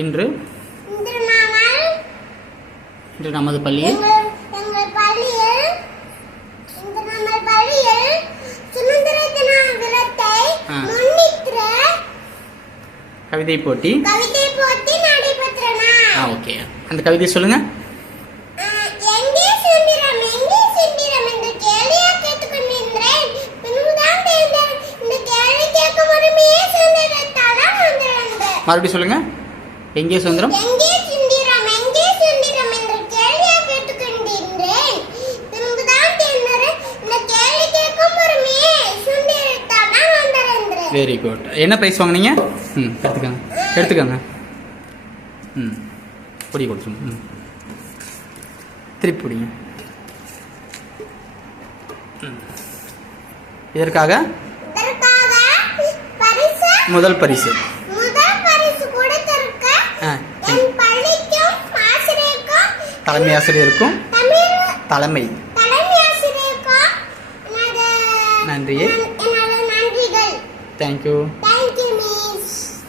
இன்று இன்று நமது பள்ளியில் கவிதை போட்டி. கவிதை போட்டி நடைபெற்றன. ஆ ஓகே. அந்த கவிதை சொல்லுங்க. மறுபடியும் சொல்லுங்க. எங்கே சுதந்திரம்? வெரி குட் என்ன ப்ரைஸ் வாங்குனீங்க? ம் எடுத்துக்கோங்க. எடுத்துக்கோங்க. ம். பொடி கொடுத்துருங்க. ம். திருப்பி பிடிங்க. இதற்காக முதல் பரிசு முதல் பரிசு கொடுத்திருக்க ஆ என் பள்ளிக்கும் ஆசிரியருக்கும் தலைமை ஆசிரியருக்கும் தலைமை. நன்றிகள். தேங்க்யூ